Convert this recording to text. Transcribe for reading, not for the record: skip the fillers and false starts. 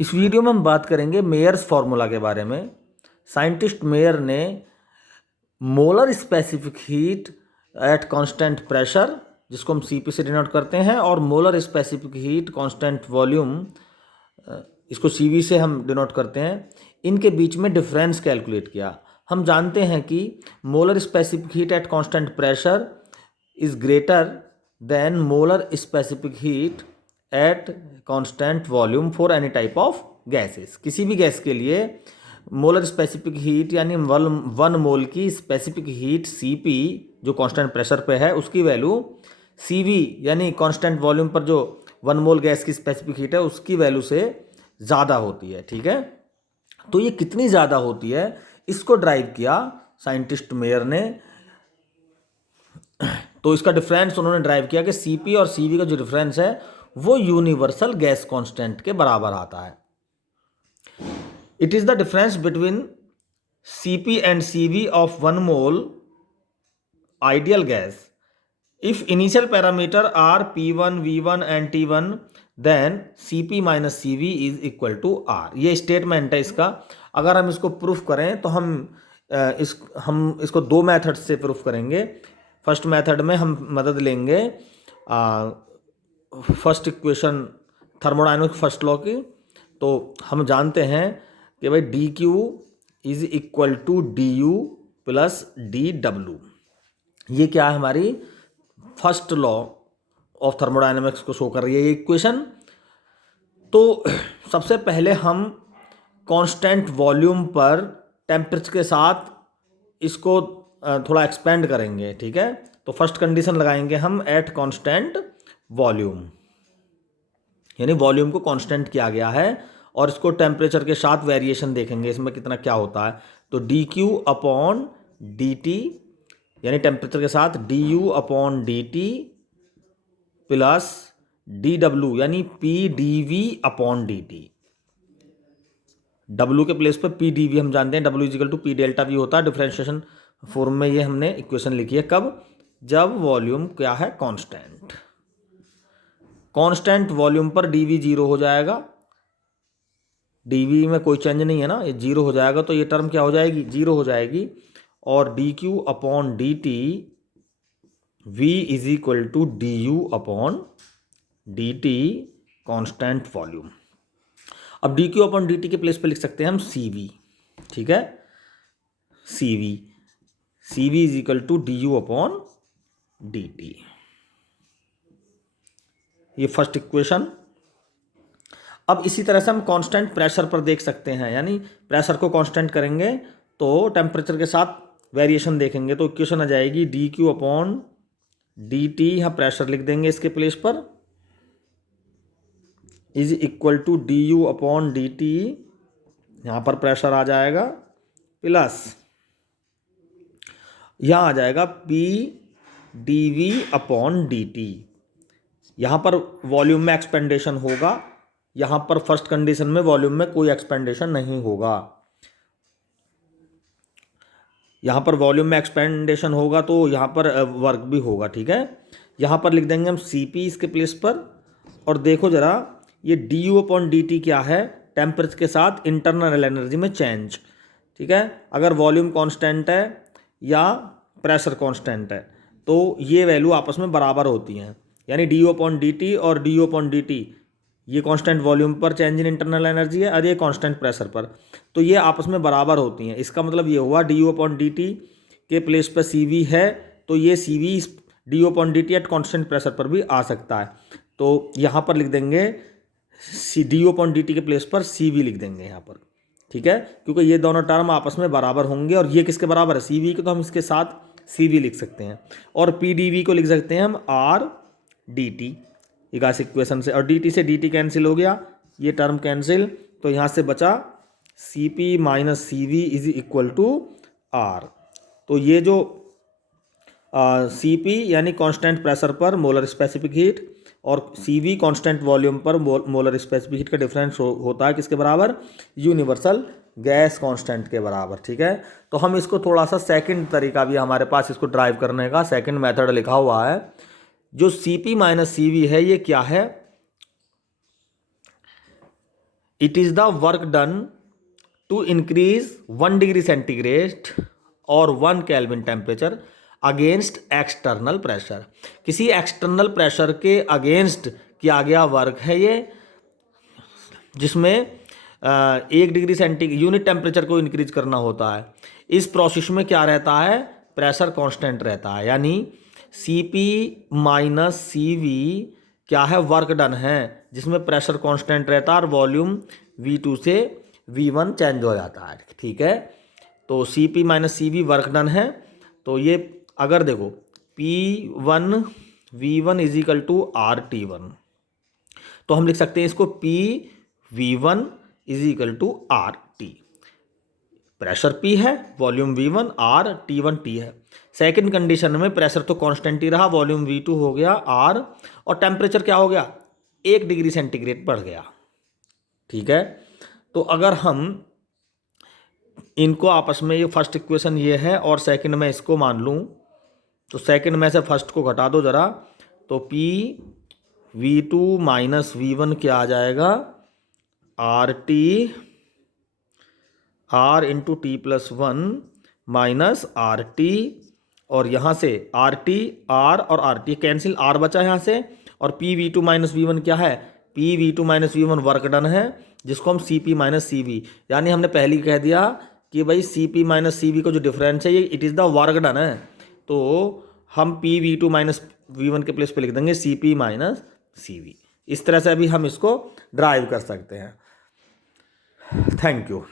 इस वीडियो में हम बात करेंगे मेयर्स फार्मूला के बारे में। साइंटिस्ट मेयर ने molar specific heat at constant pressure, जिसको हम सीपी से डिनोट करते हैं, और molar specific heat constant volume, इसको सीवी से हम डिनोट करते हैं, इनके बीच में डिफरेंस कैलकुलेट किया। हम जानते हैं कि molar specific heat at constant pressure is greater than molar specific heat at constant volume for any type of gases. किसी भी गैस के लिए मोलर स्पेसिफिक हीट यानी वन मोल की स्पेसिफिक हीट Cp जो कांस्टेंट प्रेशर पे है, उसकी वैल्यू Cv यानी कांस्टेंट वॉल्यूम पर जो वन मोल गैस की स्पेसिफिक हीट है उसकी वैल्यू से ज़्यादा होती है। ठीक है, तो ये कितनी ज़्यादा होती है इसको ड्राइव किया साइंटिस्ट मेयर ने। तो इसका डिफरेंस उन्होंने ड्राइव किया कि Cp और Cv का जो डिफरेंस है वो यूनिवर्सल गैस कांस्टेंट के बराबर आता है। It is the difference between Cp and Cv of one mole ideal gas. If initial parameter are P1, V1 and T1 then Cp minus Cv is equal to R। ये statement है इसका। अगर हम इसको प्रूफ करें तो हम इसको दो मेथड से प्रूफ करेंगे। फर्स्ट मेथड में हम मदद लेंगे first equation thermodynamic first law की। तो हम जानते हैं कि भाई dq is equal to du plus dw। ये क्या है, हमारी फर्स्ट लॉ ऑफ थर्मोडायनेमिक्स को शो कर रही है ये इक्वेशन। तो सबसे पहले हम कांस्टेंट वॉल्यूम पर टेम्परेचर के साथ इसको थोड़ा एक्सपेंड करेंगे। ठीक है, तो फर्स्ट कंडीशन लगाएंगे हम एट कांस्टेंट वॉल्यूम, यानी वॉल्यूम को कांस्टेंट किया गया है और इसको टेम्परेचर के साथ वेरिएशन देखेंगे इसमें कितना क्या होता है। तो dq अपॉन dt यानी टेम्परेचर के साथ du upon dt plus dw यानी pdv अपॉन dt। w के प्लेस पर pdv हम जानते हैं, w equal to p delta v होता है। डिफरेंशिएशन फॉर्म में ये हमने इक्वेशन लिखी है। कब? जब वॉल्यूम क्या है, कांस्टेंट। कांस्टेंट वॉल्यूम पर dv जीरो हो जाएगा, dv में कोई चेंज नहीं है ना, ये जीरो हो जाएगा। तो ये टर्म क्या हो जाएगी, जीरो हो जाएगी। और dq upon dt v is equal to du upon dt constant volume. अब dq अपॉन dt के प्लेस पे लिख सकते हैं हम cv। ठीक है, cv is equal to du upon dt। ये फर्स्ट इक्वेशन। अब इसी तरह से हम कांस्टेंट प्रेशर पर देख सकते हैं, यानी प्रेशर को कांस्टेंट करेंगे तो टेम्परेचर के साथ वेरिएशन देखेंगे। तो इक्वेशन आ जाएगी dq अपॉन dt, यहाँ प्रेशर लिख देंगे इसके प्लेस पर, is equal to du upon dt, यहाँ पर प्रेशर आ जाएगा, प्लस यहाँ आ जाएगा p dv अपॉन dt। यहाँ पर वॉल्यूम में एक्सपेंडेशन होगा, यहाँ पर फर्स्ट कंडीशन में वॉल्यूम में कोई एक्सपेंडेशन नहीं होगा। यहाँ पर वॉल्यूम में एक्सपेंडेशन होगा तो यहाँ पर वर्क भी होगा। ठीक है, यहाँ पर लिख देंगे हम Cp इसके प्लेस पर। और देखो जरा, ये du अपॉन dt क्या है, टेम्परेचर के साथ इंटरनल एनर्जी में चेंज। ठीक है, अगर वॉल्यूम कांस्टेंट है या प्रेशर कांस्टेंट है तो ये वैल्यू आपस में बराबर होती हैं, यानी du अपॉन dt और du अपॉन dt ये कांस्टेंट वॉल्यूम पर चेंज इन इंटरनल एनर्जी है और ये कांस्टेंट प्रेशर पर, तो ये आपस में बराबर होती हैं। इसका मतलब ये हुआ du अपॉन dt के प्लेस पर Cv है तो ये Cv du upon dt at constant pressure पर भी आ सकता है। तो यहाँ पर लिख देंगे du अपॉन dt के प्लेस पर Cv लिख देंगे यहाँ पर। ठीक है, क्योंकि ये दोनों टर्म आपस में बराबर होंगे और ये किसके बराबर है, Cv के, तो हम इसके साथ Cv लिख सकते हैं। और pdv को लिख सकते हैं हम R dt इस इक्वेशन से, और dt से dt कैंसिल हो गया, ये टर्म कैंसिल, तो यहाँ से बचा Cp minus Cv is equal to R। तो ये जो Cp यानी कांस्टेंट प्रेशर पर मोलर स्पेसिफिक हीट और Cv कांस्टेंट वॉल्यूम पर मोलर स्पेसिफिक हीट का डिफरेंस होता है किसके बराबर, यूनिवर्सल गैस कांस्टेंट के बराबर। ठीक है, तो हम इसको थोड़ा सा सेकंड तरीका भी हमारे पास इसको ड्राइव करने का सेकंड मेथड लिखा हुआ है। जो Cp माइनस Cv है ये क्या है, it is the work done to increase 1 degree centigrade और 1 kelvin temperature against external pressure. किसी एक्सटर्नल प्रेशर के अगेंस्ट किया गया वर्क है ये, जिसमें 1 डिग्री सेंटीग्रेड यूनिट टेम्परेचर को इंक्रीज करना होता है। इस प्रोसेस में क्या रहता है, प्रेशर कांस्टेंट रहता है, यानी Cp माइनस CV क्या है, वर्क डन है, जिसमें प्रेशर कांस्टेंट रहता है और वॉल्यूम V2 से V1 चेंज हो जाता है। ठीक है, तो Cp minus CV work done है। तो ये अगर देखो P1 V1 is equal to RT1, तो हम लिख सकते हैं इसको PV1 is equal to RT। Pressure P है, volume V1, R T1 T है। सेकंड कंडीशन में प्रेशर तो कांस्टेंट ही रहा, वॉल्यूम V2 हो गया R, और टेम्परेचर क्या हो गया, 1 डिग्री सेंटीग्रेड बढ़ गया। ठीक है, तो अगर हम इनको आपस में, ये फर्स्ट इक्वेशन ये है और सेकंड में इसको मान लूँ, तो सेकंड में से फर्स्ट को घटा दो ज़रा, तो PV2 माइनस V1 क्या आ जाएगा, RT R into T plus 1 minus RT, और यहाँ से RT R और RT कैंसिल, R बचा यहाँ से, और PV2 माइनस V1 क्या है, PV2 minus V1 work done है, जिसको हम CP माइनस CV, यानी हमने पहले ही कह दिया कि भाई CP माइनस CV को जो डिफरेंस है ये it is the work done है, तो हम PV2 माइनस V1 के प्लेस पे लिख देंगे CP माइनस CV। इस तरह से अभी हम इसको ड्राइव कर सकते हैं। Thank you.